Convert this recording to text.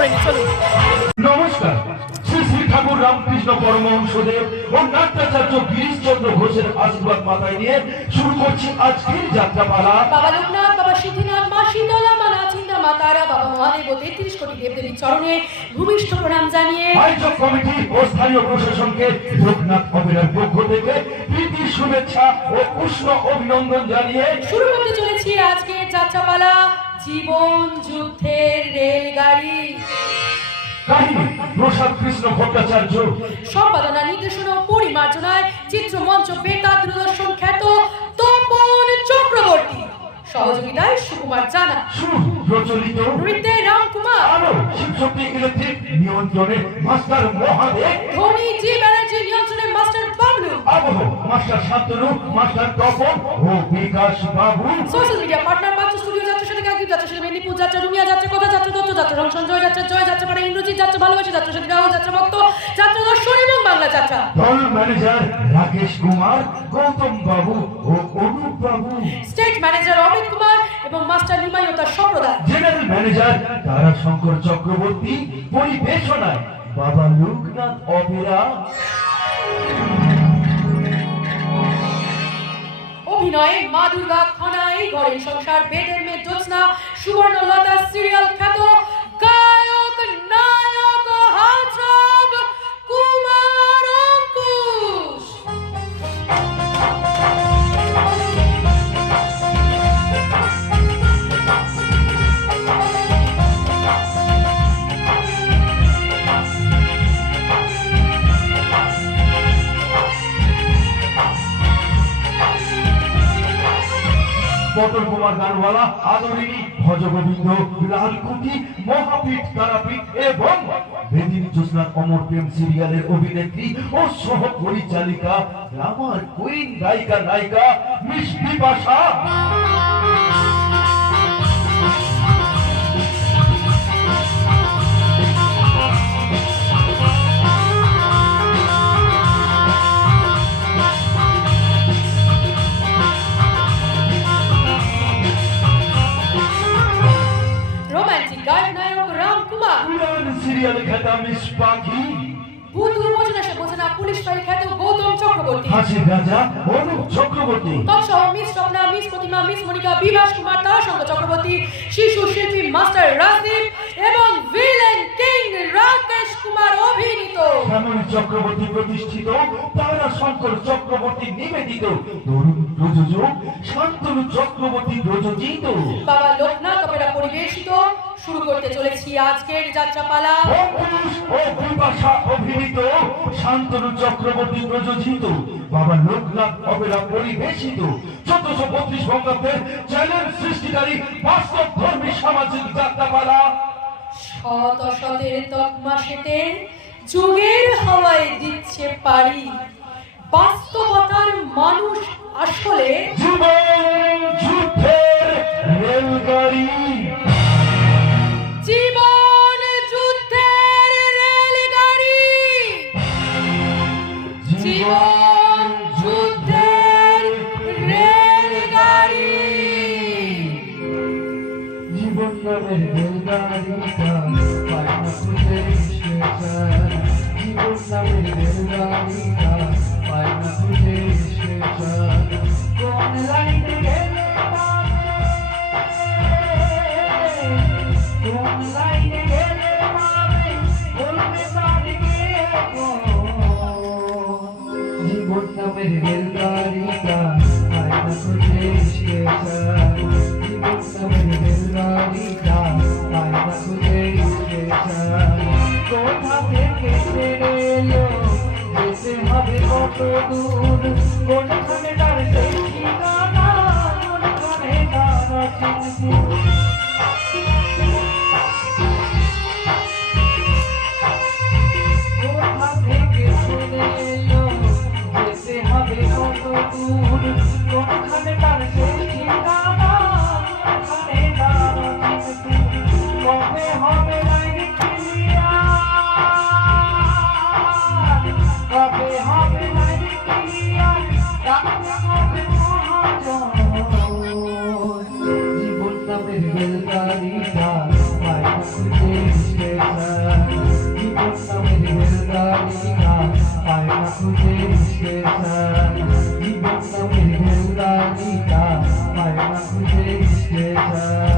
করে নি, চলুন। নমস্কার। শ্রী শ্রী ঠাকুর রামকৃষ্ণ পরমহংসদেব ও নাট্যাচার্য গিরিশচন্দ্র ঘোষের আশীর্বাদ মাথায় নিয়ে শুরু করছি আজকের যাত্রাপালা। বাবা লোকনাথ, বাবা সিদ্ধিনাথ, মা শীতলা, মা নাচিন্দা, মা তারা, বাবা মহাদেব ও 33 কোটি দেবদেবীর চরণে ভূমিষ্ঠ প্রণাম জানিয়ে আয়োজক কমিটি ও স্থানীয় প্রশাসনকে লোকনাথ অপেরার পক্ষ থেকে প্রীতি শুভেচ্ছা ও উষ্ণ অভিনন্দন জানিয়ে শুরু করতে চলেছি আজকের যাত্রাপালা, জীবন যুদ্ধের রেলগাড়ি। কাহিনী প্রসাদ কৃষ্ণ ভট্টাচার্য, সম্পাদনা, নির্দেশনা ও পরিমার্জনায় চিত্রমঞ্চ বেতার দূরদর্শন খ্যাত তপন চক্রবর্তী, সহযোগিতায় সুকুমার জানা, সুর প্রচলিত নৃত্যে রামকুমার, আলো শিবশক্তি ইলেকট্রিক নিয়ন্ত্রণে মাস্টার মহাদেব, ধনী জি ব্যানার্জি নিয়ন্ত্রণে মাস্টার বাবলু, আবহ মাস্টার শান্তনু, মাস্টার তপন ও বিকাশ বাবু, সোশ্যাল মিডিয়া পার্টনার পাঁচ স্টুডিও যাত্রা সাথে গায়ক যাত্রা সাথে মেদিনীপুর যাত্রা, রুমিয়া যাত্রা, কথা যাত্রা, দত্ত যাত্রা, সঞ্জয় যাত্রা, জয় যাত্রা, পাড়া ইন্দ্রজিৎ যাত্রা, ভালোবাসা যাত্রা সাথে রাহুল যাত্রা, ভক্ত যাত্রা, দর্শন এবং বাংলা যাত্রা। দল ম্যানেজার রাকেশ কুমার, গৌতম বাবু ও অনুপ বাবু, স্টেট ম্যানেজার অমিত কুমার এবং মাস্টার নিমাইয়তা সম্প্রদায়, জেনারেল ম্যানেজার তারাশঙ্কর চক্রবর্তী, পরিবেশনায় বাবা লোকনাথ অপেরা, অভিনয়ে মা দুর্গা, খনাই, ঘরের সংসার, বেদের মেয়ে, জ্যোৎস্না, সুবর্ণলতা, সিরিয়াল খ্যাত গায়ক নায়ক হাছব কুমার অঙ্কুশ। পটল কুমার গানওয়ালা, আদরিণী, ভজগোবিন্দ, লালকুটি, মহাপীঠ, তারাপীঠ এবং বেদিনী জ্যোৎস্নার অমর প্রেম সিরিয়ালের অভিনেত্রী ও সহ পরিচালিকা গ্লামার কুইন গায়িকা নায়িকা মিস বিপাশা। রোমান্টিক গায়ক নায়ক রামকুমার, সিরিয়ালে খ্যাতা মিস পাখি, ভূতুর বোঝনা সে বোঝনা পুলিশ ফাইল খ্যাত গৌতম চক্রবর্তী, হাসির রাজা অনুপ চক্রবর্তী, তৎসহ মিস স্বপ্না, মিস প্রতিমা, মিস মনিকা, বিভাস কুমার, তারাশঙ্কর চক্রবর্তী, শিশু শিল্পী মাস্টার রাজদীপ এবং ভিলেন কিং রাকেশ কুমার অভিনীত, শ্যামলী চক্রবর্তী প্রতিষ্ঠিত, তারাশঙ্কর চক্রবর্তী নিবেদিত, তরুণ প্রযোজক শান্তনু চক্রবর্তী প্রযোজিত, বাবা লোকনাথ অপেরা পরিবেশিত। শুরু করতে চলেছি আজকের যাত্রাপালা, অঙ্কুশ ও বিপাশা অভিনীত, শান্তনু চক্রবর্তী প্রযোজিত, বাবা লোকনাথ অপেরা পরিবেশিত 1432 বঙ্গাব্দের চ্যালেঞ্জ সৃষ্টিকারী বাস্তব ধর্মী সামাজিক যাত্রাপালা। শত শতের তকমা সেতে যুগের হাওয়ায় দিচ্ছে পারি, বাস্তবতার মানুষ আসলে জীবন যুদ্ধের রেলগাড়ি, জীবন যুদ্ধের রেলগাড়ি, জীবন যুদ্ধের রেলগাড়ি। জীবন নামের রেলগাড়িটা পায় না খুঁজে স্টেশন, জীবন নামের রেলগাড়িটা পায় না খুঁজে স্টেশন, কোন লাইনে গেলে পাবে, কোন লাইনে গেলে পাবে, বলবে তাদেরকে এখন। জীবন নামের রেলগাড়িটা পায় না খুঁজে স্টেশন, জীবন নামের রেলগাড়িটা পায় না খুঁজে স্টেশন, কোথা থেকে ছেড়ে এলো, যেতে হবে কত দূর, কোনখানে তার সেই ঠিকানা, কোনখানে তার চিঠি। কোথা থেকে ছেড়ে এলো, যেতে হবে কত দূর, কোনখানে তার সেই ঠিকানা, কোনখানে তার চিঠি। কবে হবে লাইন ক্লিয়ার, কবে হবে লাইন ক্লিয়ার, Thank you.